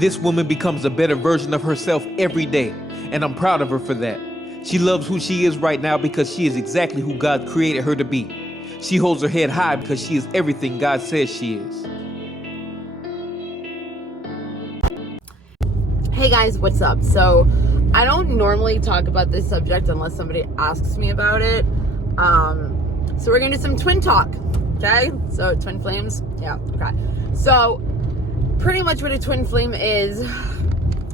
This woman becomes a better version of herself every day, and I'm proud of her for that. She loves who she is right now because she is exactly who God created her to be. She holds her head high because she is everything God says she is. Hey guys, what's up? So, I don't normally talk about this subject unless somebody asks me about it. So we're gonna do some twin talk, okay? So, twin flames, yeah, okay. So, pretty much what a twin flame is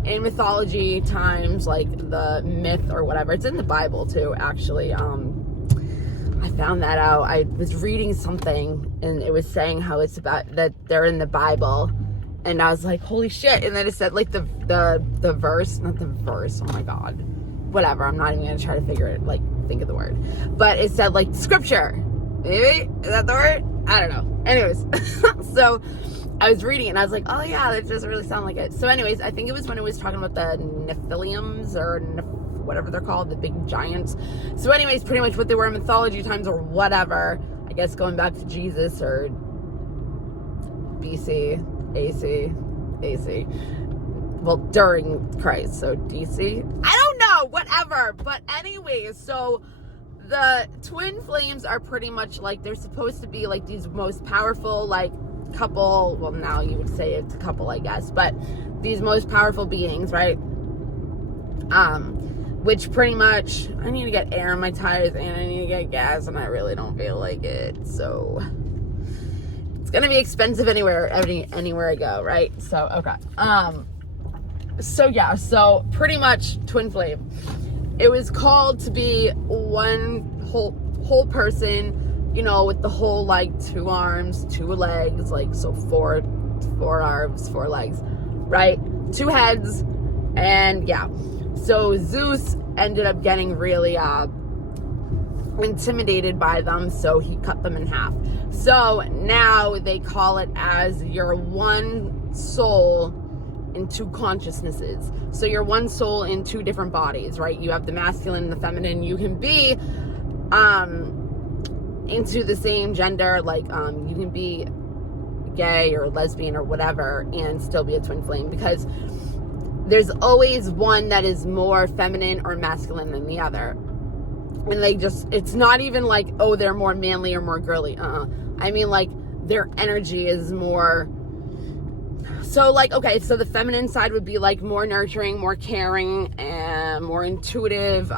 in mythology times, like the myth or whatever. It's in the Bible too, actually. I found that out. I was reading something and it was saying how it's about that they're in the Bible, and I was like, holy shit. And then it said like the verse, not the verse, oh my god, whatever, I'm not even gonna try to think of the word, but it said like scripture, maybe, is that the word? I don't know. Anyways, so I was reading it and I was like, oh yeah, that doesn't really sound like it. So anyways, I think it was when it was talking about the Nephilims or whatever they're called, the big giants. So anyways, pretty much what they were in mythology times or whatever, I guess going back to Jesus or BC, AC. Well, during Christ, so DC. I don't know, whatever. But anyways, so the twin flames are pretty much like, they're supposed to be like these most powerful, like, couple, well, now you would say it's a couple, I guess, but these most powerful beings, right? Which pretty much, I need to get air in my tires and I need to get gas, and I really don't feel like it, so it's gonna be expensive anywhere I go, right? So okay, so yeah, so pretty much twin flame, it was called to be one whole person, you know, with the whole, like, 2 arms, 2 legs, like, so 4 arms, 4 legs, right? 2 heads, and yeah. So Zeus ended up getting really intimidated by them, so he cut them in half. So now they call it as your one soul in 2 consciousnesses. So you're one soul in 2 different bodies, right? You have the masculine and the feminine. You can be into the same gender, like you can be gay or lesbian or whatever and still be a twin flame, because there's always one that is more feminine or masculine than the other. And they just, it's not even like, oh, they're more manly or more girly. I mean, like, their energy is more, so like, okay, so the feminine side would be like more nurturing, more caring, and more intuitive,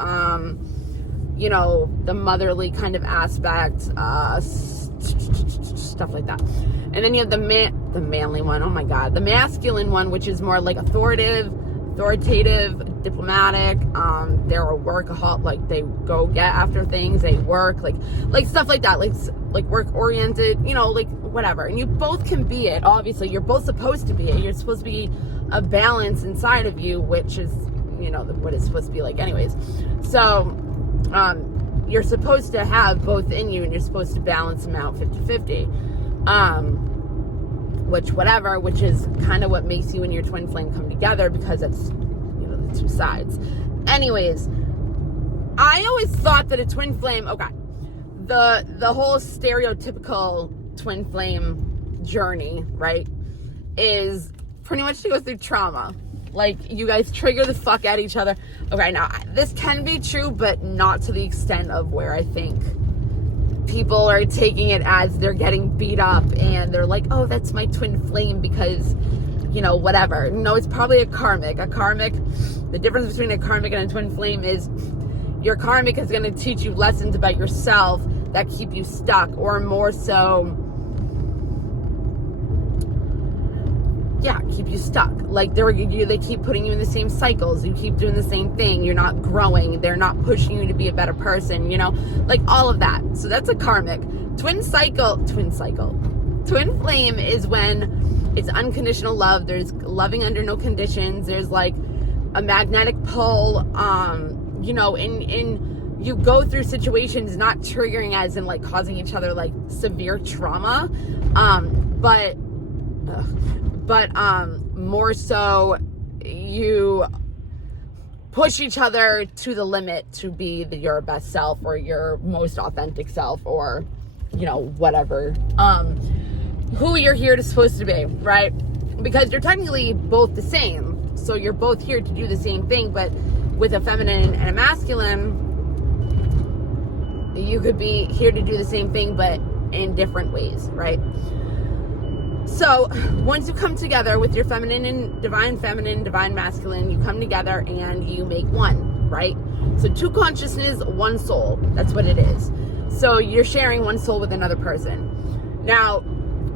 you know, the motherly kind of aspect, stuff like that. And then you have the manly one, oh my god, the masculine one, which is more like authoritative, diplomatic. They're a workaholic, like they go get after things, they work, like stuff like that, like work oriented, you know, like whatever. And you both can be it. Obviously, you're both supposed to be it. You're supposed to be a balance inside of you, which is, you know, what it's supposed to be like anyways. So you're supposed to have both in you, and you're supposed to balance them out 50-50. Which is kind of what makes you and your twin flame come together, because it's, you know, the 2 sides. Anyways, I always thought that a twin flame, okay, the whole stereotypical twin flame journey, right, is pretty much to go through trauma. Like, you guys trigger the fuck at each other. Okay, now, this can be true, but not to the extent of where I think people are taking it as they're getting beat up and they're like, oh, that's my twin flame because, you know, whatever. No, it's probably a karmic. The difference between a karmic and a twin flame is your karmic is going to teach you lessons about yourself that keep you stuck, or more so, yeah, keep you stuck. Like, they keep putting you in the same cycles. You keep doing the same thing. You're not growing. They're not pushing you to be a better person, you know? Like, all of that. So that's a karmic. Twin flame is when it's unconditional love. There's loving under no conditions. There's, like, a magnetic pull. You know, in you go through situations, not triggering as in, like, causing each other, like, severe trauma. But more so you push each other to the limit to be your best self or your most authentic self, or, you know, whatever, who you're here to supposed to be, right? because you're technically both the same. So you're both here to do the same thing, but with a feminine and a masculine, you could be here to do the same thing, but in different ways, right? So once you come together with your divine feminine, divine masculine, you come together and you make one, right? So two consciousness, one soul. That's what it is. So you're sharing one soul with another person. Now,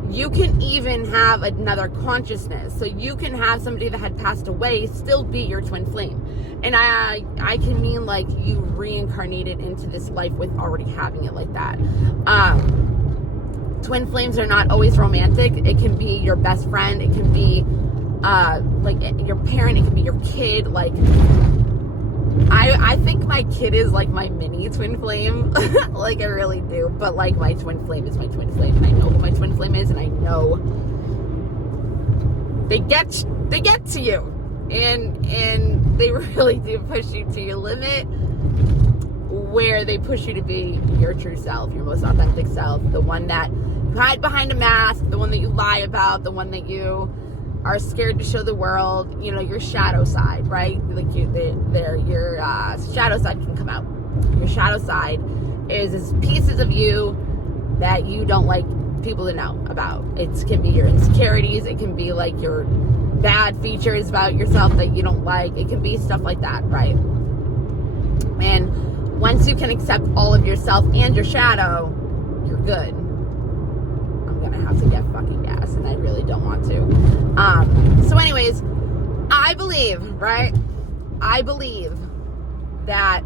you can even have another consciousness. So you can have somebody that had passed away still be your twin flame. And I can mean like you reincarnated into this life with already having it like that. Twin flames are not always romantic. It can be your best friend. It can be like your parent. It can be your kid. Like, I think my kid is like my mini twin flame. Like, I really do. But like, my twin flame is my twin flame. And I know who my twin flame is, and I know they get to you. And they really do push you to your limit, where they push you to be your true self, your most authentic self, the one that you hide behind a mask, the one that you lie about, the one that you are scared to show the world, you know, your shadow side, right? Like your shadow side can come out. Your shadow side is pieces of you that you don't like people to know about. It can be your insecurities. It can be like your bad features about yourself that you don't like. It can be stuff like that, right? And once you can accept all of yourself and your shadow, you're good. I'm gonna have to get fucking gas, and I really don't want to. So anyways, I believe that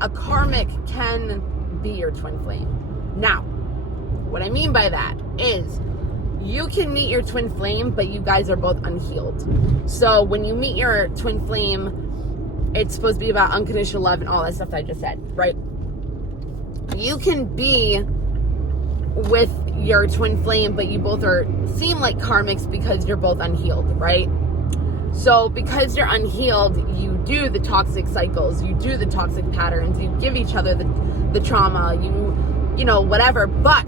a karmic can be your twin flame. Now, what I mean by that is you can meet your twin flame, but you guys are both unhealed. So when you meet your twin flame, it's supposed to be about unconditional love and all that stuff that I just said, right? You can be with your twin flame, but you both seem like karmics because you're both unhealed, right? So because you're unhealed, you do the toxic cycles, you do the toxic patterns, you give each other the trauma, you know, whatever. But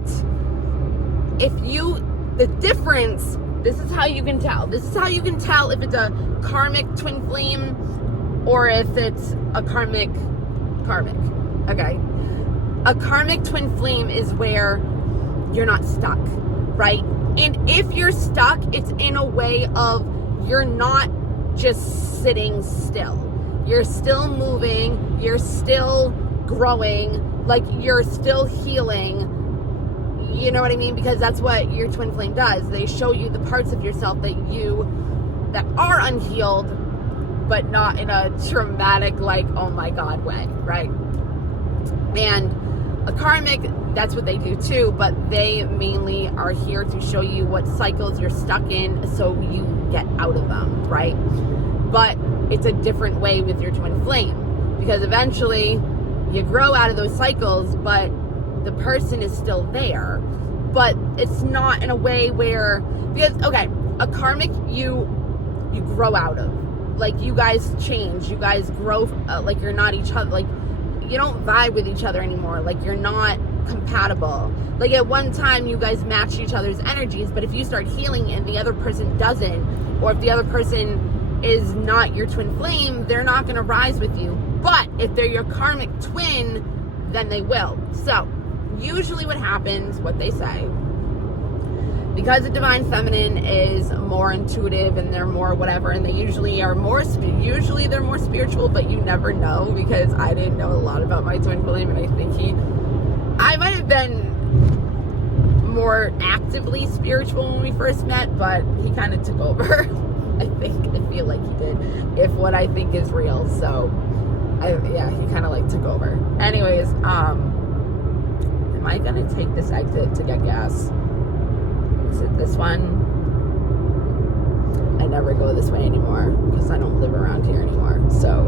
the difference, this is how you can tell. This is how you can tell if it's a karmic twin flame or if it's a karmic. Okay. A karmic twin flame is where you're not stuck, right? And if you're stuck, it's in a way of you're not just sitting still. You're still moving, you're still growing, like you're still healing. You know what I mean? Because that's what your twin flame does. They show you the parts of yourself that are unhealed, but not in a traumatic, like, oh my God way, right? And a karmic, that's what they do too, but they mainly are here to show you what cycles you're stuck in so you get out of them, right? But it's a different way with your twin flame, because eventually you grow out of those cycles, but the person is still there, but it's not in a way where, because, okay, a karmic you grow out of, like, you guys change, you guys grow, like, you're not each other, like, you don't vibe with each other anymore, like, you're not compatible. Like, at one time you guys matched each other's energies, but if you start healing and the other person doesn't, or if the other person is not your twin flame, they're not going to rise with you. But if they're your karmic twin, then they will. So usually what happens, what they say, because the divine feminine is more intuitive and they're more whatever, and they usually are usually they're more spiritual, but you never know, because I didn't know a lot about my twin flame, and I think I might have been more actively spiritual when we first met, but he kind of took over. I feel like he did, if what I think is real. So he kind of like took over. Anyways, am I gonna take this exit to get gas? Is it this one? I never go this way anymore because I don't live around here anymore. So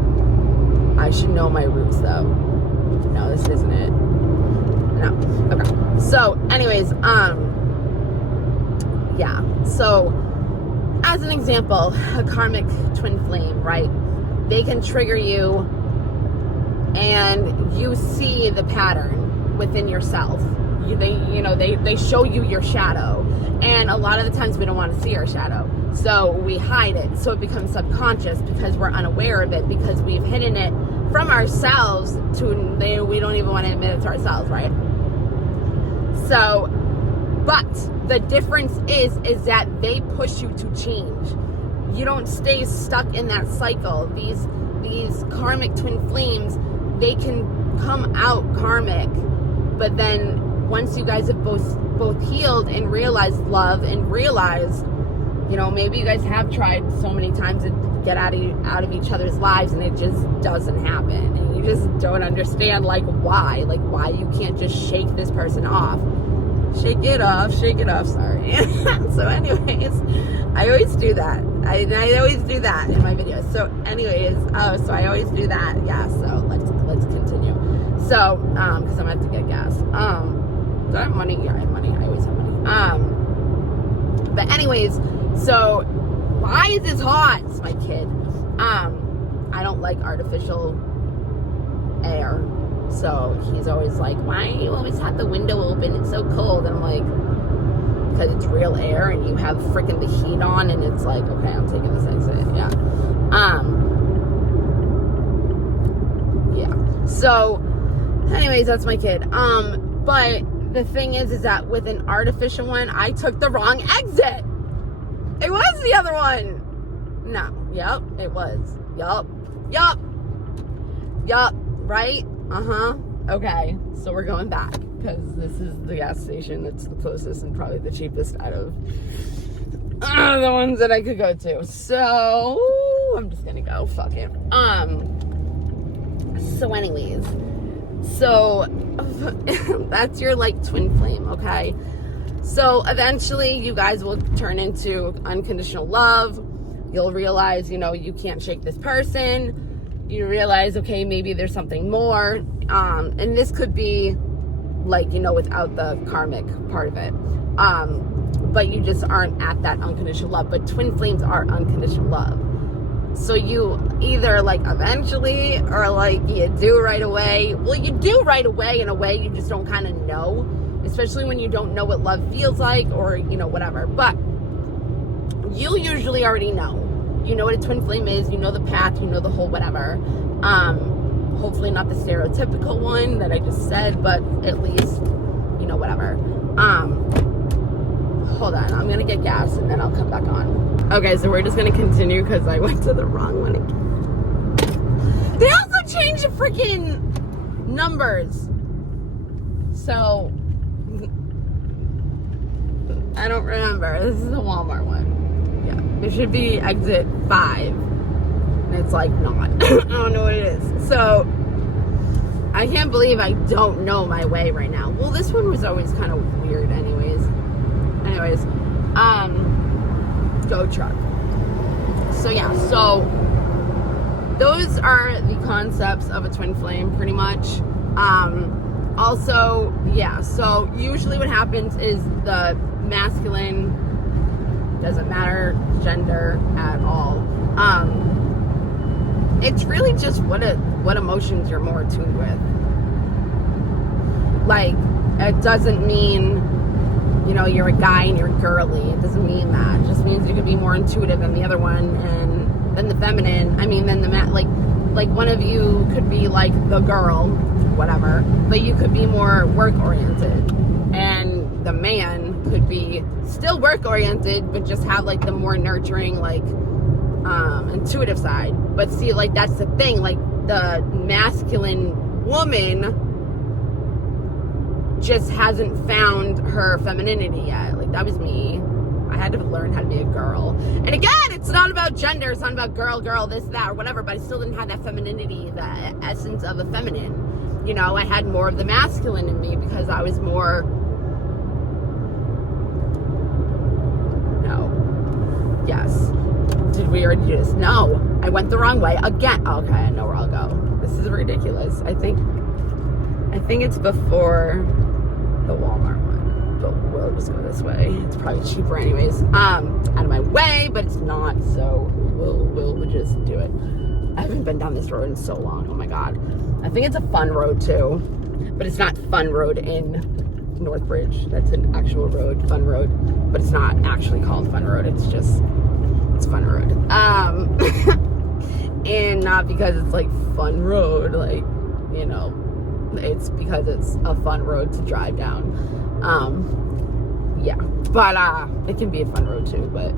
I should know my routes though. No, this isn't it. No. Okay. So anyways, yeah. So as an example, a karmic twin flame, right? They can trigger you and you see the pattern within yourself. They show you your shadow. And a lot of the times we don't want to see our shadow. So we hide it. So it becomes subconscious because we're unaware of it, because we've hidden it from ourselves we don't even want to admit it to ourselves, right? So, but the difference is that they push you to change. You don't stay stuck in that cycle. These karmic twin flames, they can come out karmic, but then once you guys have both healed and realized love and realized, maybe you guys have tried so many times to get out of each other's lives and it just doesn't happen, and you just don't understand why you can't just shake this person off. Shake it off, sorry. So anyways, I always do that. I always do that in my videos. So anyways, so I always do that. Yeah, so let's continue. So, because I'm gonna have to get gas. Do I have money? Yeah, I have money. I always have money. But anyways, so why is this hot? It's my kid. I don't like artificial air. So he's always like, why do you always have the window open? It's so cold. And I'm like, because it's real air and you have freaking the heat on, and it's like, okay, I'm taking this exit. Yeah. Yeah. So anyways, that's my kid. But the thing is that with an artificial one, I took the wrong exit. It was the other one. No. Yep. It was. Yup. Right? Okay, so we're going back because this is the gas station that's the closest and probably the cheapest out of the ones that I could go to. So I'm just gonna go. Fuck it. So anyways, so that's your twin flame, okay? So eventually you guys will turn into unconditional love. You'll realize, you can't shake this person. You realize, okay, maybe there's something more. And this could be without the karmic part of it. But you just aren't at that unconditional love. But twin flames are unconditional love. So you either eventually or you do right away. Well, you do right away in a way, you just don't kind of know. Especially when you don't know what love feels like or, whatever. But you usually already know. You know what a twin flame is, you know the path, you know the whole whatever. Hopefully not the stereotypical one that I just said, but at least, whatever. Hold on, I'm gonna get gas and then I'll come back on. Okay, so we're just gonna continue because I went to the wrong one again. They also changed the freaking numbers. So, I don't remember. This is the Walmart one. Yeah, it should be exit 5. And it's not. I don't know what it is. So, I can't believe I don't know my way right now. Well, this one was always kind of weird anyways. Go truck. So, yeah. So, those are the concepts of a twin flame, pretty much. Also, yeah. So, usually what happens is the masculine, doesn't matter gender at all. It's really just what emotions you're more attuned with. It doesn't mean, you're a guy and you're girly. It doesn't mean that. It just means you could be more intuitive than the other one, and then the feminine. I mean, then the like one of you could be the girl, whatever, but you could be more work oriented, and the man could be still work oriented, but just have the more nurturing, intuitive side. But see, that's the thing, the masculine woman just hasn't found her femininity yet. That was me. I had to learn how to be a girl. And again, it's not about gender, it's not about girl, this, that, or whatever, but I still didn't have that femininity, the essence of a feminine. I had more of the masculine in me because I was more, yes. Did we already do this? No. I went the wrong way again. Okay, I know where I'll go. This is ridiculous. I think it's before the Walmart one, but we'll just go this way. It's probably cheaper anyways. Out of my way, but it's not, so we'll just do it. I haven't been down this road in so long. Oh my god. I think it's a fun road too, but it's not Fun Road in Northbridge. That's an actual road, Fun Road, but it's not actually called Fun Road. It's just it's Fun Road. And not because it's like fun road, like, you know, it's because it's a fun road to drive down. Yeah, but it can be a fun road too, but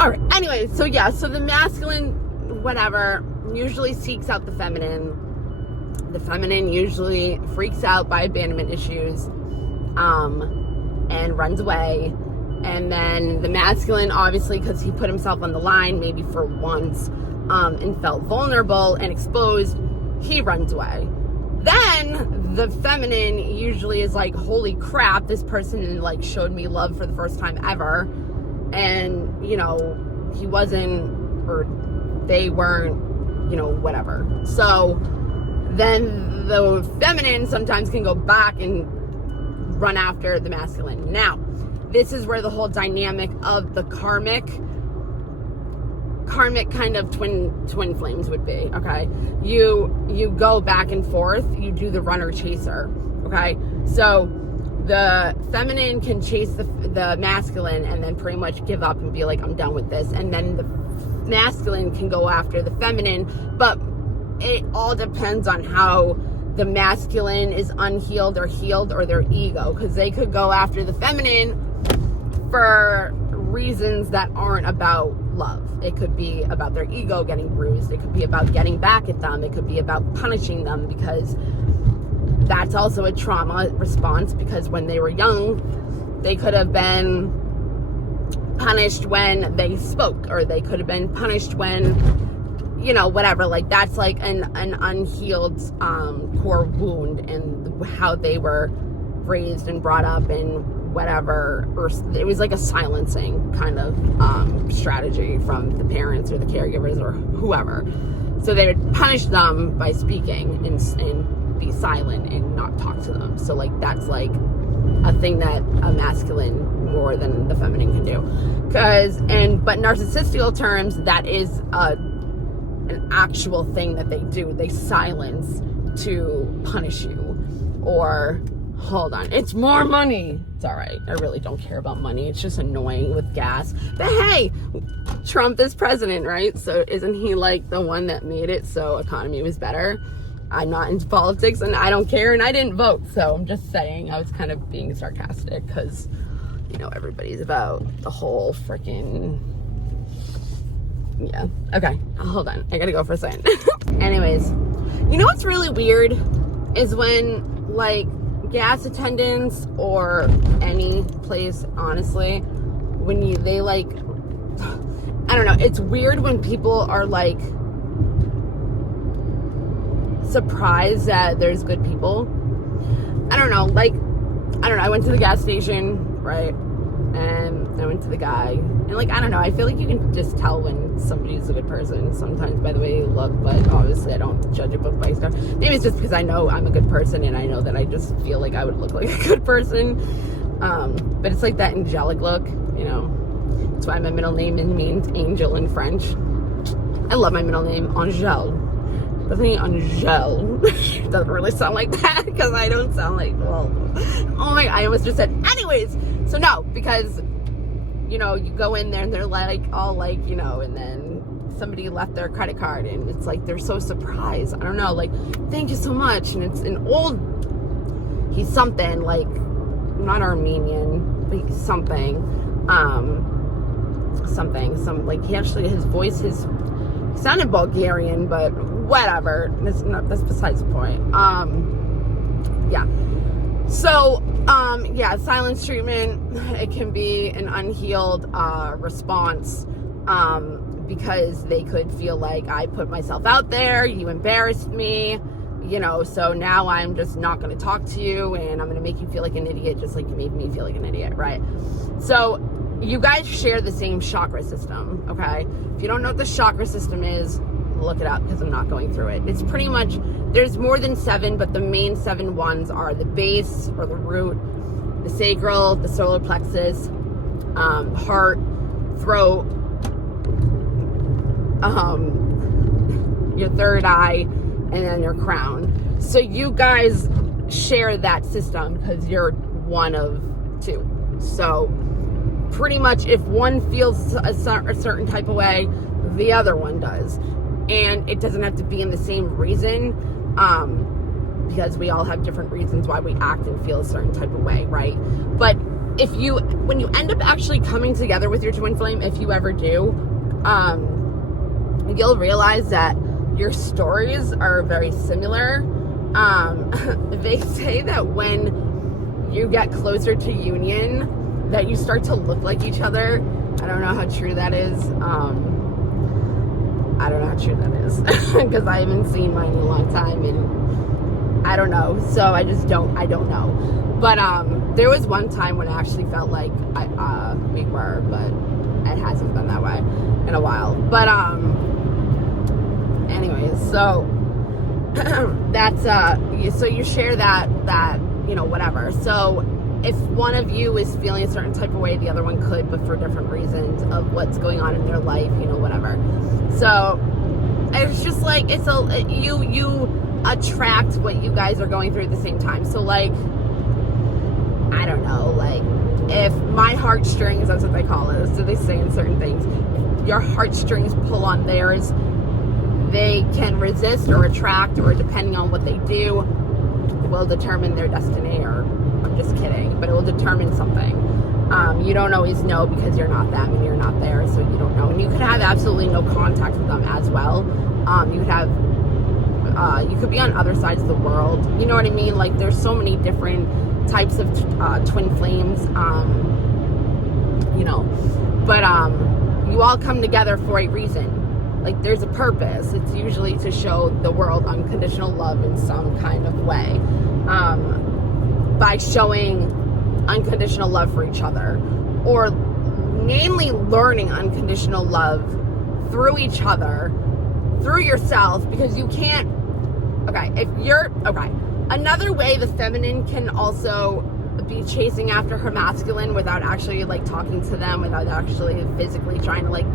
all right. Anyway, so yeah, so the masculine, whatever, usually seeks out the feminine. The feminine usually freaks out by abandonment issues, and runs away. And then the masculine, obviously, because he put himself on the line, maybe for once, and felt vulnerable and exposed, he runs away. Then the feminine usually is like, holy crap, this person like showed me love for the first time ever. And, you know, he wasn't, or they weren't, you know, whatever. So then the feminine sometimes can go back and run after the masculine. Now, this is where the whole dynamic of the karmic kind of twin flames would be, okay? You go back and forth, you do the runner chaser, okay? So the feminine can chase the masculine and then pretty much give up and be like, I'm done with this. And then the masculine can go after the feminine, but it all depends on how the masculine is unhealed or healed, or their ego, because they could go after the feminine for reasons that aren't about love. It could be about their ego getting bruised. It could be about getting back at them. It could be about punishing them, because that's also a trauma response, because when they were young, they could have been punished when they spoke, or they could have been punished when, you know, whatever. Like, that's like an unhealed core wound, and how they were raised and brought up and whatever, or it was like a silencing kind of strategy from the parents or the caregivers or whoever. So they would punish them by speaking and be silent and not talk to them. So like, that's like a thing that a masculine more than the feminine can do. But narcissistical terms, that is an actual thing that they do. They silence to punish you, or hold on, it's more money. It's all right. I really don't care about money. It's just annoying with gas. But hey, Trump is president, right? So isn't he like the one that made it so economy was better? I'm not into politics and I don't care, and I didn't vote. So I'm just saying, I was kind of being sarcastic because, you know, everybody's about the whole freaking, yeah. Okay, hold on. I gotta go for a second. Anyways, you know what's really weird is when like gas attendants or any place, honestly, when they like, I don't know, it's weird when people are like surprised that there's good people. I don't know, like, I don't know, I went to the gas station, right, and I went to the guy, and like, I don't know, I feel like you can just tell when somebody's a good person sometimes by the way you look, but obviously I don't judge a book by stuff. Maybe it's just because I know I'm a good person, and I know that I just feel like I would look like a good person, but it's like that angelic look, you know. That's why my middle name means angel in French. I love my middle name, Angel. Doesn't he? Angel. It doesn't really sound like that, because I don't sound like, well, oh my, I almost just said, anyways. So no, because, you know, you go in there and they're like, all like, you know, and then somebody left their credit card, and it's like, they're so surprised. I don't know, like, thank you so much. And it's an old, he's something, like, not Armenian, but he's something, like, he actually, his voice, he sounded Bulgarian, but whatever, that's besides the point. Yeah. So, yeah, silence treatment, it can be an unhealed response, because they could feel like, I put myself out there, you embarrassed me, you know, so now I'm just not going to talk to you, and I'm going to make you feel like an idiot, just like you made me feel like an idiot, right? So you guys share the same chakra system, okay? If you don't know what the chakra system is, look it up, because I'm not going through it. It's pretty much, there's more than 7, but the main 7 ones are the base or the root, the sacral, the solar plexus, heart, throat, your third eye, and then your crown. So you guys share that system because you're one of 2. So pretty much if one feels a certain type of way, the other one does. And it doesn't have to be in the same reason, because we all have different reasons why we act and feel a certain type of way, right? But when you end up actually coming together with your twin flame, if you ever do, you'll realize that your stories are very similar. They say that when you get closer to union, that you start to look like each other. I don't know how true that is. I don't know how true that is because I haven't seen mine in a long time, and I don't know. So I don't know. But there was one time when I actually felt like we were, but it hasn't been that way in a while. But anyways, so that's so you share that whatever. So if one of you is feeling a certain type of way, the other one could, but for different reasons of what's going on in their life, whatever. So it's just like you attract what you guys are going through at the same time. So like, I don't know, like if my heartstrings, that's what they call it, so they say in certain things, if your heartstrings pull on theirs, they can resist or attract, or depending on what they do, will determine their destiny, or I'm just kidding, but it will determine something. You don't always know because you're not them and you're not there, so you don't know. And you could have absolutely no contact with them as well. You could be on other sides of the world. You know what I mean? Like there's so many different types of twin flames, but you all come together for a reason. Like there's a purpose. It's usually to show the world unconditional love in some kind of way, by showing unconditional love for each other, or mainly learning unconditional love through each other, through yourself, because you can't, another way the feminine can also be chasing after her masculine without actually like talking to them, without actually physically trying to like,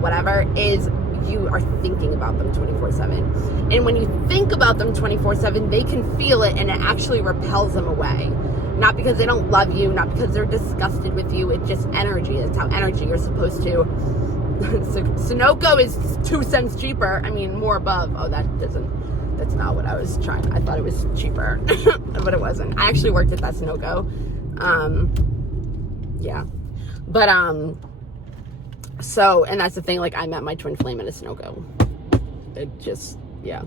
whatever, is you are thinking about them 24/7. And when you think about them 24/7, they can feel it, and it actually repels them away. Not because they don't love you, not because they're disgusted with you. It's just energy. That's how energy you're supposed to. Sunoco is 2 cents cheaper. I mean, more above. Oh, that's not what I was trying. I thought it was cheaper, but it wasn't. I actually worked at that Sunoco. Yeah. But, so, and that's the thing, like, I met my twin flame at a Sunoco. It just, yeah.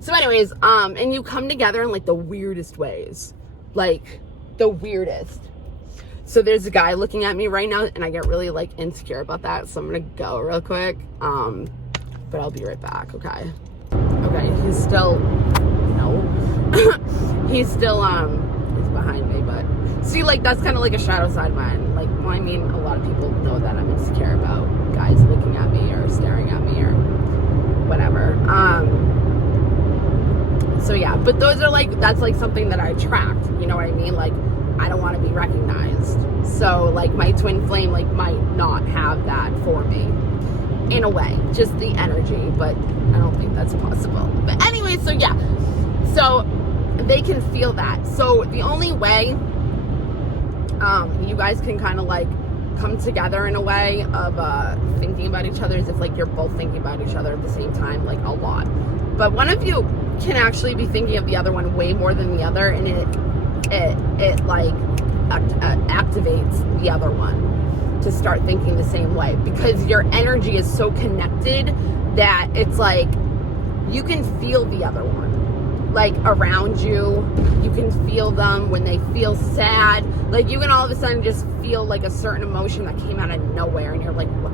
So anyways, and you come together in, like, the weirdest ways. Like, the weirdest. So there's a guy looking at me right now, and I get really, like, insecure about that, so I'm gonna go real quick. But I'll be right back, okay? Okay, he's still, no. He's still, he's behind me, but see, like, that's kind of like a shadow side of mine. Like, well, I mean, a lot of people know that I'm insecure about guys looking at me or staring at me or whatever. So yeah, but those are like, that's like something that I attract, you know what I mean? Like, I don't want to be recognized. So like my twin flame like might not have that for me in a way, just the energy, but I don't think that's possible. But anyway, so yeah, so they can feel that. So the only way you guys can kind of like come together in a way of thinking about each other is if like you're both thinking about each other at the same time, like a lot. But one of you can actually be thinking of the other one way more than the other, and it like activates the other one to start thinking the same way, because your energy is so connected that it's like you can feel the other one like around you. You can feel them when they feel sad. Like you can all of a sudden just feel like a certain emotion that came out of nowhere, and you're like, what?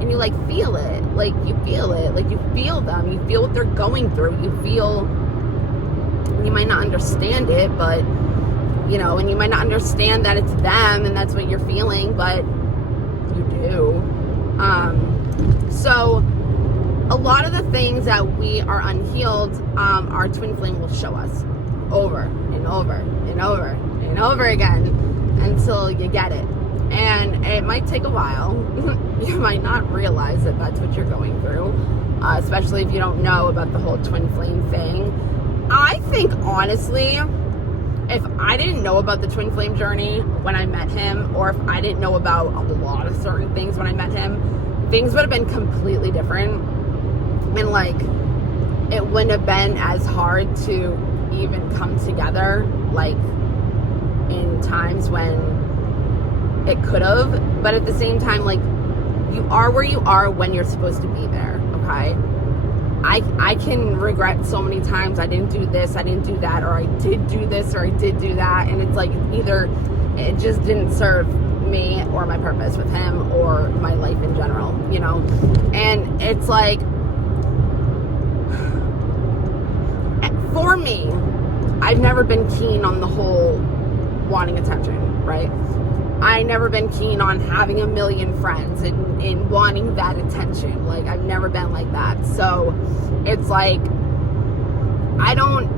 And you like feel it, like you feel it, like you feel them, you feel what they're going through, you feel, you might not understand it, but you know, and you might not understand that it's them and that's what you're feeling, but you do. So a lot of the things that we are unhealed, our twin flame will show us over and over and over and over again until you get it. And it might take a while. You might not realize that that's what you're going through, especially if you don't know about the whole twin flame thing. I think, honestly, if I didn't know about the twin flame journey when I met him, or if I didn't know about a lot of certain things when I met him, things would have been completely different. And like, it wouldn't have been as hard to even come together, like in times when it could have. But at the same time, like, you are where you are when you're supposed to be there, okay? I can regret so many times I didn't do this, I didn't do that, or I did do this, or I did do that, and it's like either it just didn't serve me or my purpose with him or my life in general, you know? And it's like, for me, I've never been keen on the whole wanting attention, right? I never been keen on having a million friends and wanting that attention. Like, I've never been like that. So it's like, I don't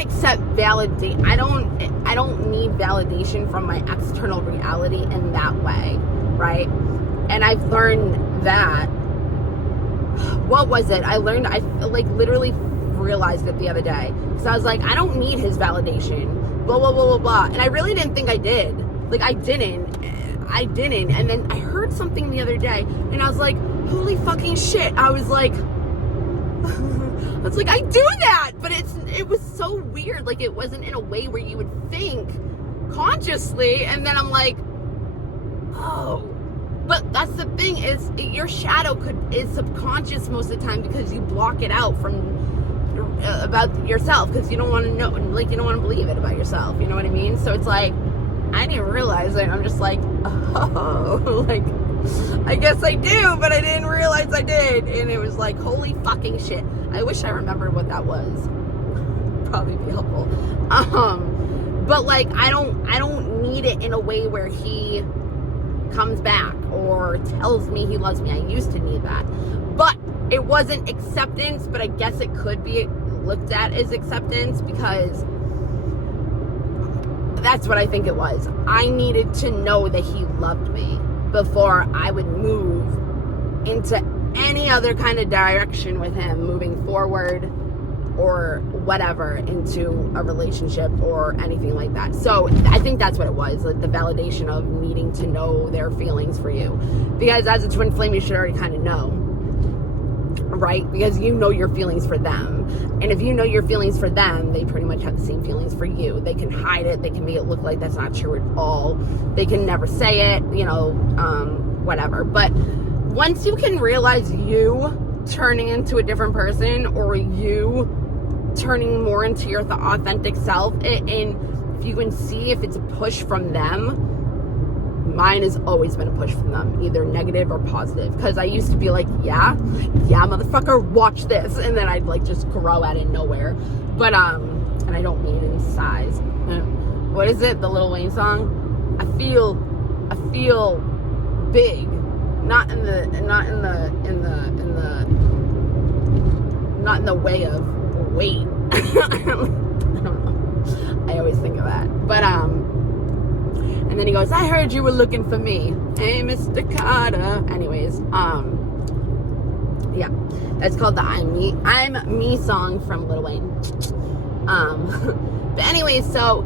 accept validate. I don't need validation from my external reality in that way, right? And I've learned that. What was it? I like literally realized it the other day. So I was like, I don't need his validation. Blah, blah, blah, blah, blah. And I really didn't think I did. Like, I didn't. And then I heard something the other day, and I was like, holy fucking shit. I was like, I do that. But it was so weird. Like, it wasn't in a way where you would think consciously. And then I'm like, oh. But that's the thing, is your shadow is subconscious most of the time, because you block it out from about yourself, because you don't want to know, like, you don't want to believe it about yourself, you know what I mean? So it's like, I didn't realize it. I'm just like, oh, like, I guess I do, but I didn't realize I did. And it was like, holy fucking shit. I wish I remembered what that was. Probably be helpful. But like, I don't need it in a way where he comes back or tells me he loves me. I used to need that, but it wasn't acceptance. But I guess it could be looked at as acceptance, because that's what I think it was. I needed to know that he loved me before I would move into any other kind of direction with him, moving forward or whatever, into a relationship or anything like that. So I think that's what it was, like the validation of needing to know their feelings for you, because as a twin flame you should already kind of know, right? Because you know your feelings for them, and if you know your feelings for them, they pretty much have the same feelings for you. They can hide it, they can make it look like that's not true at all, they can never say it, you know, whatever. But once you can realize you turning into a different person, or you turning more into your authentic self, and if you can see if it's a push from them, mine has always been a push from them, either negative or positive. Because I used to be like, yeah, motherfucker, watch this, and then I'd like just grow out of nowhere. But and I don't mean in size. What is it? The Lil Wayne song? I feel big, not in the way of weight. I don't know. I always think of that. But and then he goes, I heard you were looking for me. Hey, Mr. Carter. Anyways, yeah, that's called the I'm Me song from Lil Wayne. But anyways, so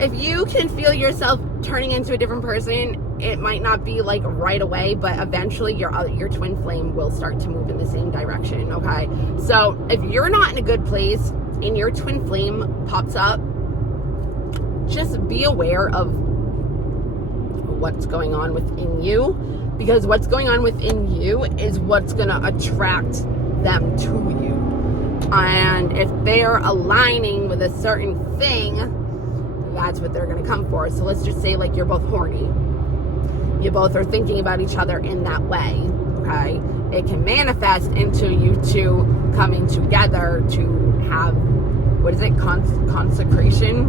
if you can feel yourself turning into a different person, it might not be like right away, but eventually your twin flame will start to move in the same direction, okay? So if you're not in a good place and your twin flame pops up, just be aware of what's going on within you, because what's going on within you is what's going to attract them to you. And if they're aligning with a certain thing, that's what they're going to come for. So let's just say like you're both horny. You both are thinking about each other in that way, okay? It can manifest into you two coming together to have, what is it, consecration,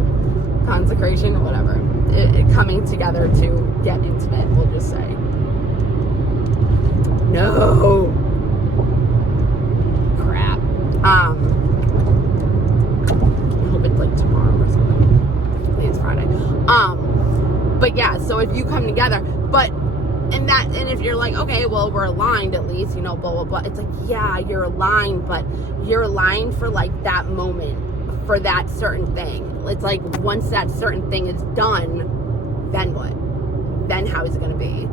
whatever. It coming together to get intimate, we'll just say. No. Crap. I hope it's like tomorrow or something. I think it's Friday. But yeah, so if you come together, but and if you're like, okay, well, we're aligned at least, blah, blah, blah. It's like, yeah, you're aligned, but you're aligned for like that moment, for that certain thing. It's like, once that certain thing is done, then what? Then how is it going to be?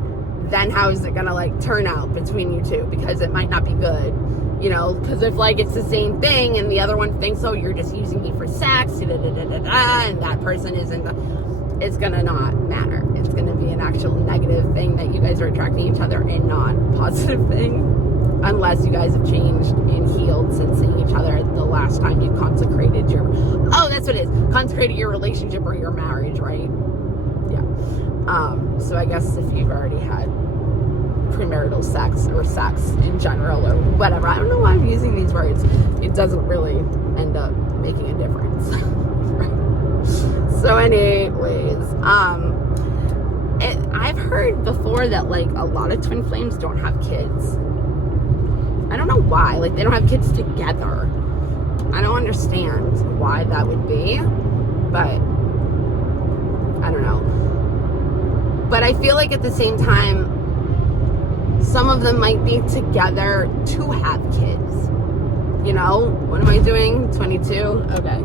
Then how is it going to like turn out between you two? Because it might not be good, because if like it's the same thing and the other one thinks, oh, you're just using me for sex, and that person isn't, it's going to not matter. It's going to be an actual negative thing that you guys are attracting each other, and not positive thing, unless you guys have changed and healed since seeing each other the last time you consecrated that's what it is, consecrated your relationship or your marriage, right? Yeah. So I guess if you've already had premarital sex or sex in general or whatever, I don't know why I'm using these words, it doesn't really end up making a difference. Right? So anyways, I've heard before that like a lot of twin flames don't have kids. I don't know why, like they don't have kids together. I don't understand why that would be, but I don't know. But I feel like at the same time, some of them might be together to have kids. What am I doing? 22? Okay.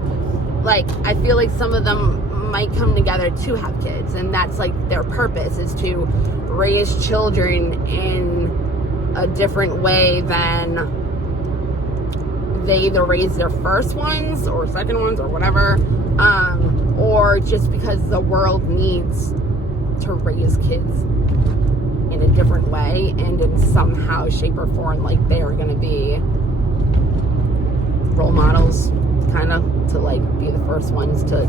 Like, I feel like some of them might come together to have kids, and that's like their purpose, is to raise children in a different way than they either raise their first ones or second ones or whatever, or just because the world needs to raise kids in a different way, and in somehow, shape, or form, like they are going to be role models, kind of, to like be the first ones to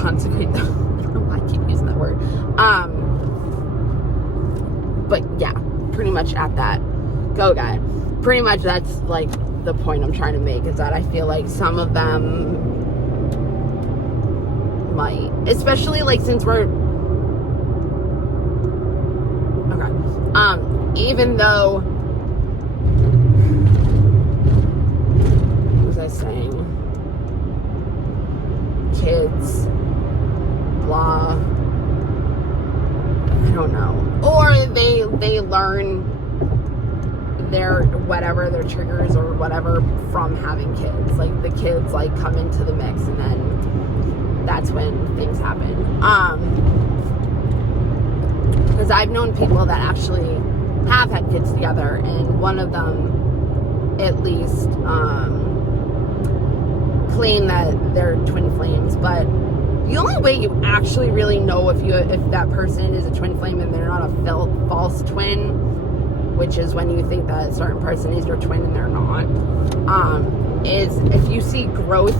consecrate them. I don't know why I keep using that word. But yeah, pretty much at that go guy. Pretty much that's like the point I'm trying to make, is that I feel like some of them might, especially like since we're even though, what was I saying? Kids, blah, I don't know. Or they learn their whatever, their triggers or whatever from having kids. Like the kids like come into the mix, and then that's when things happen. Because I've known people that actually have had kids together, and one of them at least claim that they're twin flames. But the only way you actually really know if that person is a twin flame and they're not a false twin, which is when you think that a certain person is your twin and they're not, is if you see growth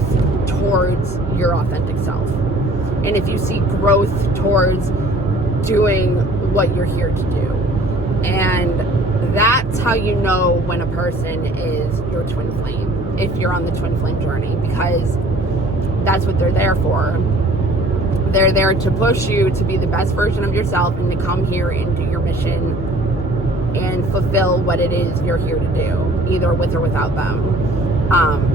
towards your authentic self, and if you see growth towards doing what you're here to do. And that's how you know when a person is your twin flame, if you're on the twin flame journey, because that's what they're there for. They're there to push you to be the best version of yourself, and to come here and do your mission and fulfill what it is you're here to do, either with or without them.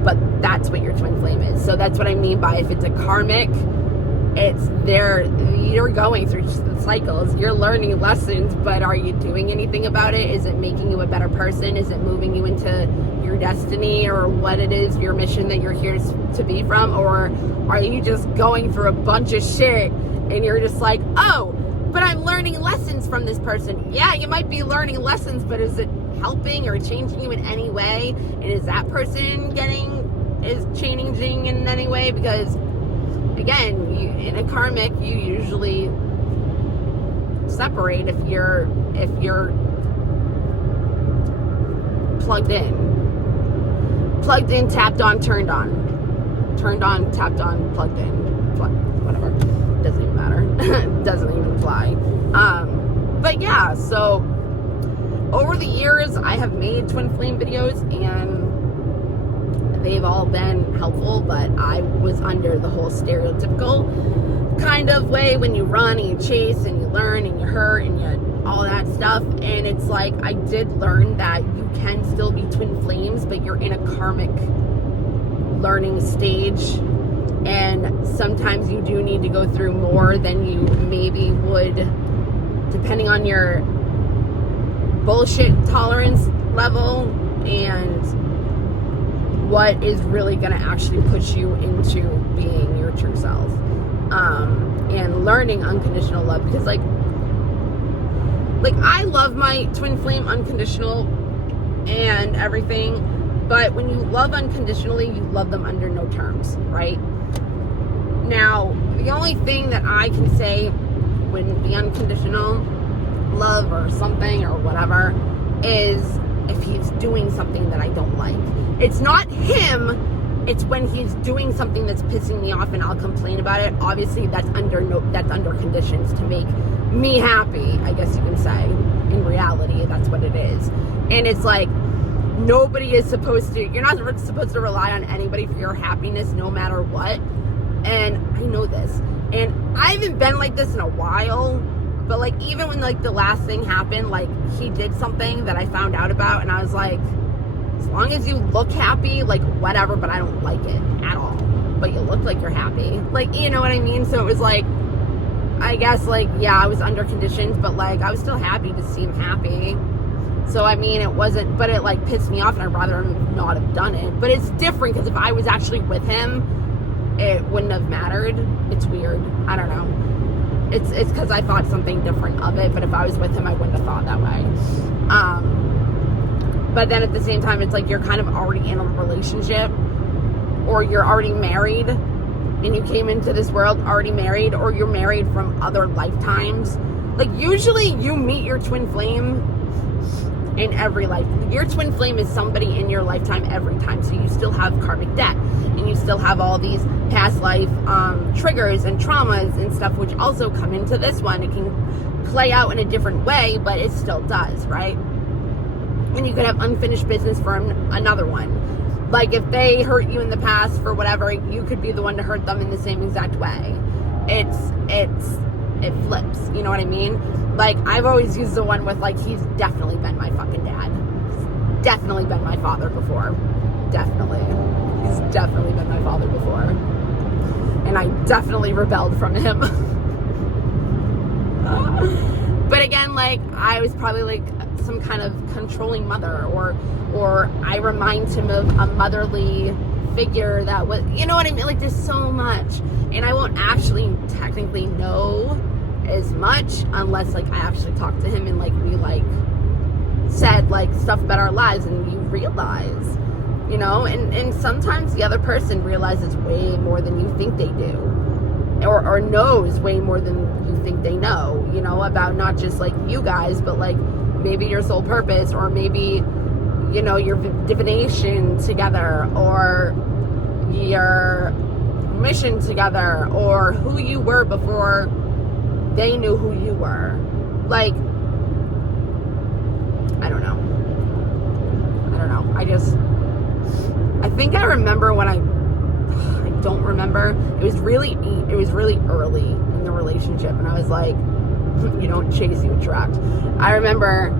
But that's what your twin flame is. So that's what I mean by, if it's a karmic, it's you're going through the cycles, you're learning lessons, but are you doing anything about it? Is it making you a better person? Is it moving you into your destiny, or what it is, your mission that you're here to be from? Or are you just going through a bunch of shit and you're just like, oh, but I'm learning lessons from this person? Yeah, you might be learning lessons, but is it helping or changing you in any way? And is that person is changing in any way? Because again, in a karmic, you usually separate if you're plugged in, tapped on, turned on, tapped on, plugged in, whatever. Doesn't even matter. Doesn't even apply. But yeah, so over the years, I have made twin flame videos, and they've all been helpful, but I was under the whole stereotypical kind of way, when you run and you chase and you learn and you hurt and you all that stuff. And it's like, I did learn that you can still be twin flames, but you're in a karmic learning stage, and sometimes you do need to go through more than you maybe would, depending on your bullshit tolerance level and what is really going to actually push you into being your true self, and learning unconditional love. Because like I love my twin flame unconditional and everything, but when you love unconditionally, you love them under no terms, right? Now, the only thing that I can say wouldn't be unconditional love or something or whatever is if he's doing something that I don't like. It's not him, it's when he's doing something that's pissing me off and I'll complain about it. Obviously that's under conditions to make me happy, I guess you can say. In reality, that's what it is. And it's like, nobody is supposed to, you're not supposed to rely on anybody for your happiness no matter what. And I know this. And I haven't been like this in a while, but like even when like the last thing happened, like he did something that I found out about and I was like, as long as you look happy, like whatever, but I don't like it at all. But you look like you're happy. Like, you know what I mean? So it was like, I guess like, yeah, I was under conditions, but like I was still happy to see him happy. So I mean, it wasn't, but it like pissed me off and I'd rather not have done it. But it's different because if I was actually with him, it wouldn't have mattered. It's weird. I don't know. It's because I thought something different of it, but if I was with him, I wouldn't have thought that way. But then at the same time, it's like you're kind of already in a relationship, or you're already married, and you came into this world already married, or you're married from other lifetimes. Like usually you meet your twin flame in every life. Your twin flame is somebody in your lifetime every time. So you still have karmic debt, and you still have all these past life triggers and traumas and stuff, which also come into this one. It can play out in a different way, but it still does, right? And you could have unfinished business for another one. Like if they hurt you in the past for whatever, you could be the one to hurt them in the same exact way. It flips, you know what I mean? Like I've always used the one with like, he's definitely been my fucking dad. He's definitely been my father before. Definitely. He's definitely been my father before. And I definitely rebelled from him. But again, like I was probably like some kind of controlling mother, or I remind him of a motherly figure that was, you know what I mean? Like there's so much, and I won't actually technically know as much unless like I actually talk to him and like we like said like stuff about our lives, and you realize, you know, and sometimes the other person realizes way more than you think they do, or knows way more than you think they know, you know, about not just like you guys, but like maybe your soul purpose, or maybe, you know, your divination together, or your mission together, or who you were before they knew who you were. Like, I don't know. I think I remember when I don't remember. It was really early in the relationship, and I was like, you don't chase, you attract. I remember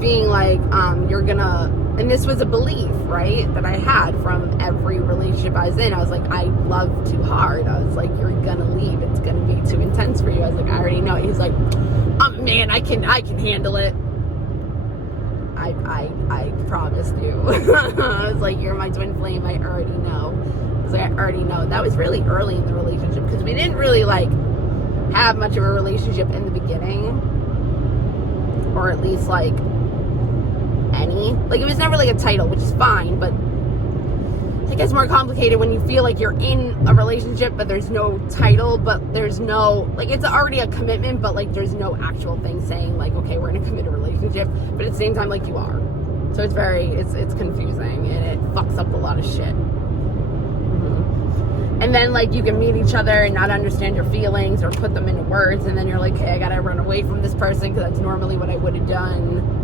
being like, you're gonna, and this was a belief, right, that I had from every relationship I was in. I was like, I love too hard. I was like, you're gonna leave. It's gonna be too intense for you. I was like, I already know. He's like, man, I can handle it. I promised you. I was like, you're my twin flame. I already know. I was like, I already know. That was really early in the relationship because we didn't really like have much of a relationship in the beginning, or at least like any. Like it was never like a title, which is fine, but it gets more complicated when you feel like you're in a relationship but there's no title, but there's no, like, it's already a commitment, but like there's no actual thing saying like, okay, we're in a committed relationship, but at the same time like you are. So it's very, it's confusing, and it fucks up a lot of shit. And then like you can meet each other and not understand your feelings or put them into words, and then you're like, hey, I gotta run away from this person because that's normally what I would have done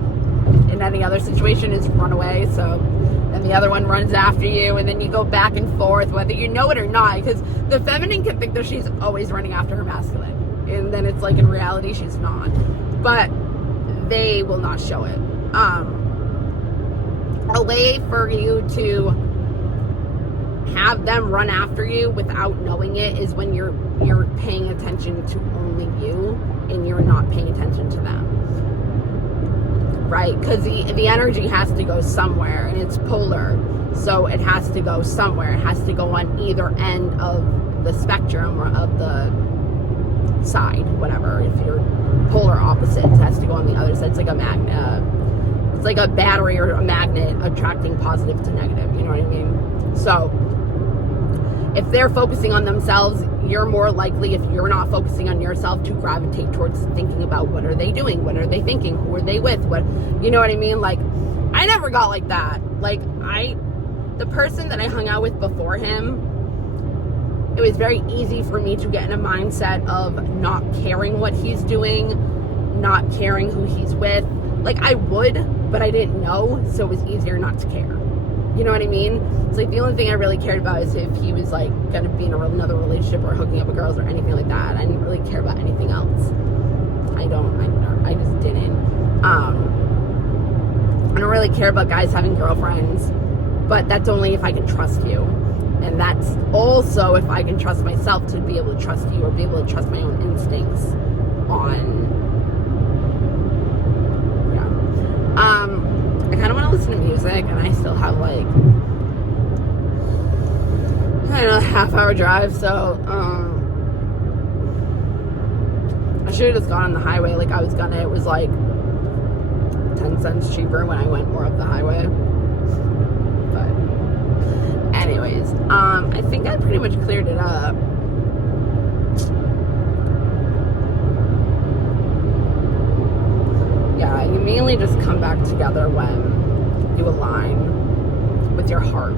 in any other situation, is run away. So then the other one runs after you, and then you go back and forth whether you know it or not, because the feminine can think that she's always running after her masculine, and then it's like in reality she's not, but they will not show it. A way for you to have them run after you without knowing it is when you're paying attention to only you and you're not paying attention to them. right? Because the energy has to go somewhere, and it's polar, so it has to go somewhere. It has to go on either end of the spectrum or of the side, whatever. If you're polar opposites, it has to go on the other side. It's like a magnet. It's like a battery or a magnet attracting positive to negative. You know what I mean? So if they're focusing on themselves, you're more likely, if you're not focusing on yourself, to gravitate towards thinking about what are they doing, what are they thinking, who are they with, what, you know what I mean? Like, I never got like that. Like, the person that I hung out with before him, it was very easy for me to get in a mindset of not caring what he's doing, not caring who he's with. Like, I would, but I didn't know, so it was easier not to care. You know what I mean? It's like the only thing I really cared about is if he was like gonna be in another relationship or hooking up with girls or anything like that. I didn't really care about anything else. I just didn't. I don't really care about guys having girlfriends, but that's only if I can trust you. And that's also if I can trust myself to be able to trust you, or be able to trust my own instincts on, I kind of want to listen to music, and I still have like, I don't know, a half-hour drive, so, I should have just gone on the highway like I was gonna. It was like 10 cents cheaper when I went more up the highway. But anyways, I think I pretty much cleared it up. Yeah, you mainly just come back together when you align with your heart.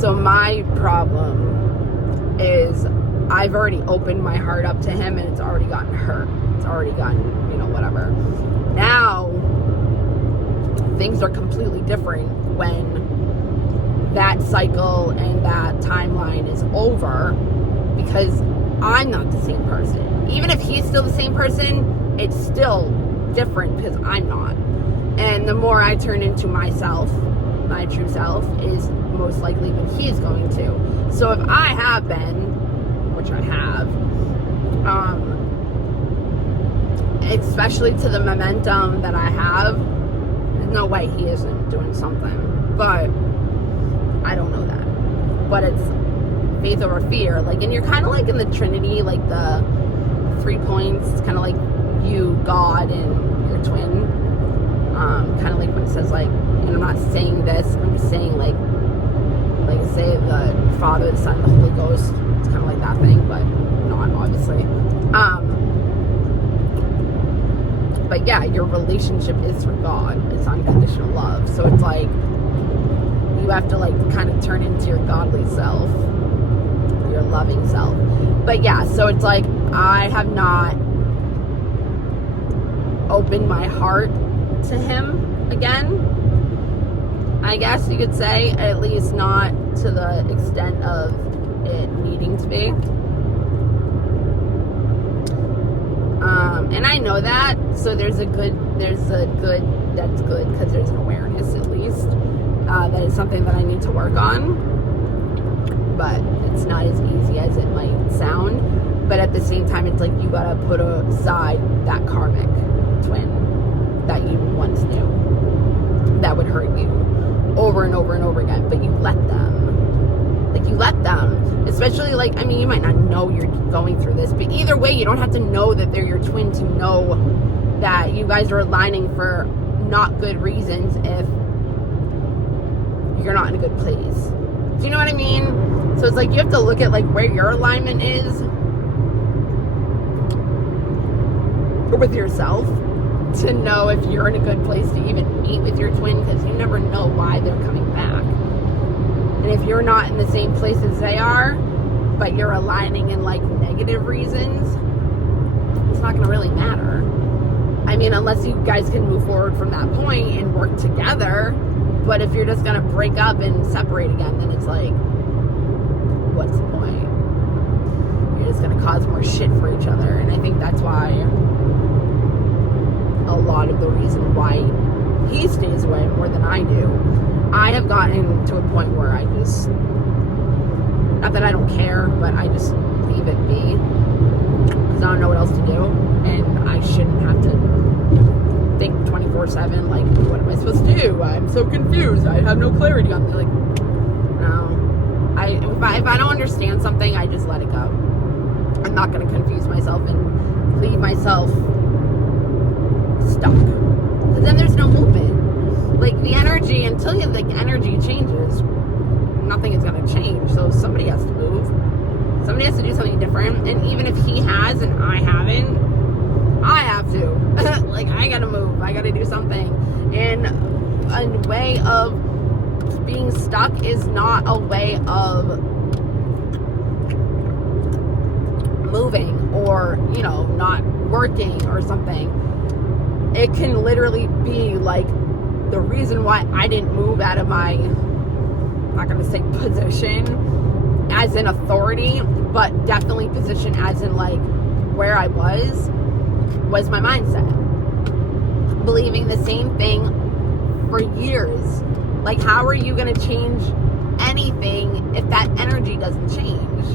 So my problem is I've already opened my heart up to him, and it's already gotten hurt. It's already gotten, whatever. Now, things are completely different when that cycle and that timeline is over, because I'm not the same person. Even if he's still the same person, it's still different because I'm not. And the more I turn into myself, my true self, is most likely what he's going to. So if I have been, which I have, especially to the momentum that I have, there's no way he isn't doing something. But I don't know that. But it's faith over fear. Like, and you're kind of like in the Trinity, like the 3 points. It's kind of like you, God, and your twin. Kind of like when it says, like, and I'm not saying this, I'm just saying, like say the Father, the Son, the Holy Ghost. It's kind of like that thing, but not obviously. But yeah, your relationship is through God. It's unconditional love. So it's like you have to like kind of turn into your godly self, your loving self. But yeah, so it's like I have not opened my heart to him again, I guess you could say, at least not to the extent of it needing to be. And I know that, so that's good, because there's an awareness, at least, that it's something that I need to work on, but it's not as easy as it might sound. But at the same time, it's like you gotta put aside that karmic twin that you once knew that would hurt you over and over and over again, but you let them. Especially, like, I mean, you might not know you're going through this, but either way, you don't have to know that they're your twin to know that you guys are aligning for not good reasons if you're not in a good place. Do you know what I mean? So it's like you have to look at like where your alignment is with yourself to know if you're in a good place to even meet with your twin, because you never know why they're coming back. And if you're not in the same place as they are, but you're aligning in like negative reasons, it's not going to really matter. I mean, unless you guys can move forward from that point and work together. But if you're just going to break up and separate again, then it's like, what's the point? You're just going to cause more shit for each other. And I think that's why a lot of the reason why he stays away more than I do. I have gotten to a point where I just, not that I don't care, but I just leave it be, because I don't know what else to do, and I shouldn't have to think 20 24/7, like, what am I supposed to do? I'm so confused. I have no clarity on it. Like, no. If I don't understand something, I just let it go. I'm not going to confuse myself and leave myself stuck. Because then there's no movement. Like, the energy, until the energy changes, nothing is going to change. So somebody has to move. Somebody has to do something different. And even if he has and I haven't, I have to. Like, I got to move. I got to do something. And a way of being stuck is not a way of moving or, you know, not working or something. It can literally be like the reason why I didn't move out of my, I'm not going to say position as in authority, but definitely position as in like where I was my mindset. Believing the same thing for years. Like, how are you going to change anything if that energy doesn't change?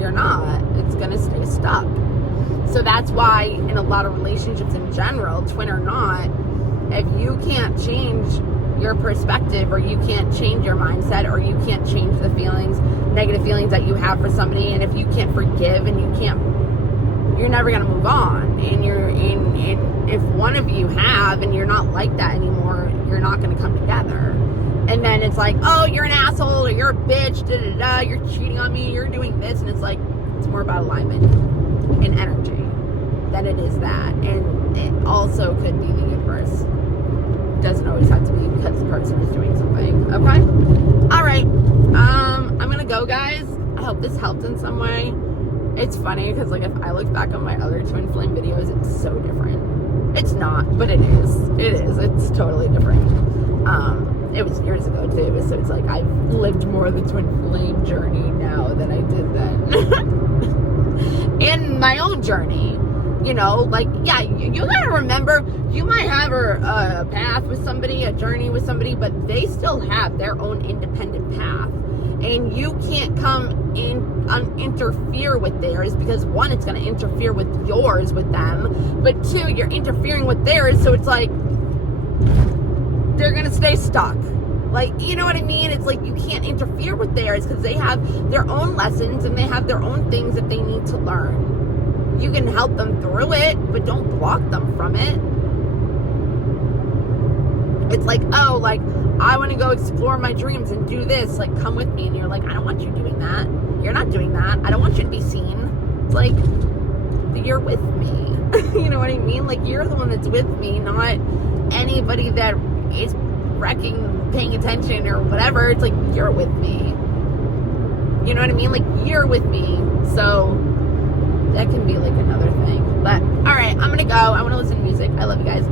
You're not. It's going to stay stuck. So that's why in a lot of relationships in general, twin or not, if you can't change your perspective or you can't change your mindset or you can't change the feelings, negative feelings that you have for somebody, and if you can't forgive and you're never going to move on. And if one of you have and you're not like that anymore, you're not going to come together. And then it's like, oh, you're an asshole, or you're a bitch, you're cheating on me, you're doing this. And it's like, it's more about alignment and energy than it is that. And it also could be the universe. It doesn't always have to be because the person is doing something. Okay? All right. I'm going to go, guys. I hope this helped in some way. It's funny because, like, if I look back on my other twin flame videos, it's so different. It's not, but it is. It is. It's totally different. It was years ago too, so it's like I've lived more of the twin flame journey now than I did then. In my own journey, you know, like, yeah, you gotta remember, you might have a path with somebody, a journey with somebody, but they still have their own independent path. And you can't come in interfere with theirs because, one, it's going to interfere with yours with them, but two, you're interfering with theirs, so it's like they're going to stay stuck. Like, you know what I mean? It's like you can't interfere with theirs because they have their own lessons and they have their own things that they need to learn. You can help them through it, but don't block them from it. It's like, oh, like, I want to go explore my dreams and do this. Like, come with me. And you're like, I don't want you doing that. You're not doing that. I don't want you to be seen. It's like, you're with me. You know what I mean? Like, you're the one that's with me, not anybody that is paying attention or whatever. It's like, you're with me. You know what I mean? Like, you're with me. So that can be like another thing. But, all right, I'm going to go. I want to listen to music. I love you guys.